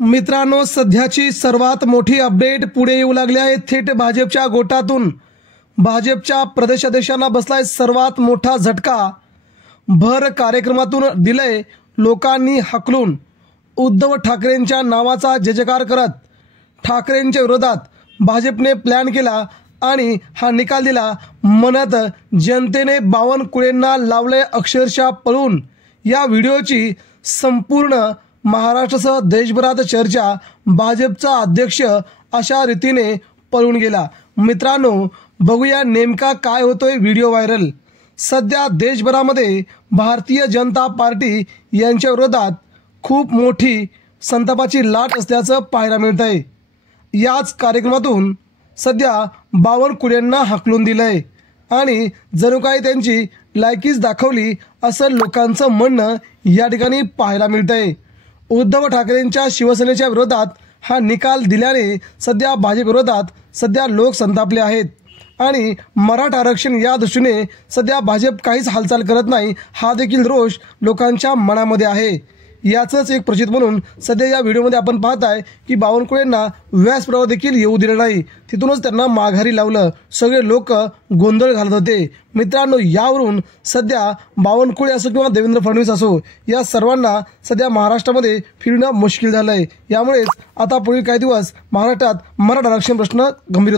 मित्रांनो, सध्याची सर्वात मोठी अपडेट पुढे येऊ लागली आहे। थेट भाजपच्या गोटातून भाजपच्या प्रदेशाध्यक्षांना बसलाय सर्वात मोठा झटका। भर कार्यक्रमातून दिलंय लोकांनी हकलून। उद्धव ठाकरेंच्या नावाचा जयजयकार करत ठाकरेंच्या विरोधात भाजपने प्लॅन केला आणि हा निकाल दिला म्हणत जनतेने बावनकुळेंना लावले अक्षरशः पळून। या व्हिडिओची संपूर्ण महाराष्ट्रासह देशभरात चर्चा। भाजपचा अध्यक्ष अशा रीतीने पळून गेला। मित्रांनो, बघूया नेमका काय होतोय व्हिडिओ व्हायरल। सध्या देशभरामध्ये भारतीय जनता पार्टी यांच्या विरोधात खूप मोठी संतापाची लाट असल्याचं पाहायला मिळत आहे। याच कार्यक्रमातून सध्या बावनकुळेंना हकलून दिलंय आणि जणू काही त्यांची लायकीच दाखवली असं लोकांचं म्हणणं या ठिकाणी पाहायला मिळतंय। उद्धव ठाकरेंच्या शिवसेनेच्या विरोधात हा निकाल दिल्याने सध्या भाजप विरोधात सध्या लोक संतापले आहेत आणि मराठा आरक्षण या दृष्टीने सध्या भाजप काहीच हालचाल करत नाही हा देखील रोष लोकांच्या मनामध्ये आहे। याचंच एक प्रचित म्हणून सध्या या व्हिडिओमध्ये आपण पाहताय की बावनकुळेंना व्यासपीठावर देखील येऊ दिलं नाही, तिथूनच त्यांना माघारी लावलं। सगळे लोक गोंधळ घालत होते। मित्रांनो, यावरून सध्या बावनकुळे असो किंवा देवेंद्र फडणवीस असो, या सर्वांना सध्या महाराष्ट्रामध्ये फिरणं मुश्किल झालंय। यामुळेच आता पुढील काही दिवस महाराष्ट्रात मराठा आरक्षण प्रश्न गंभीर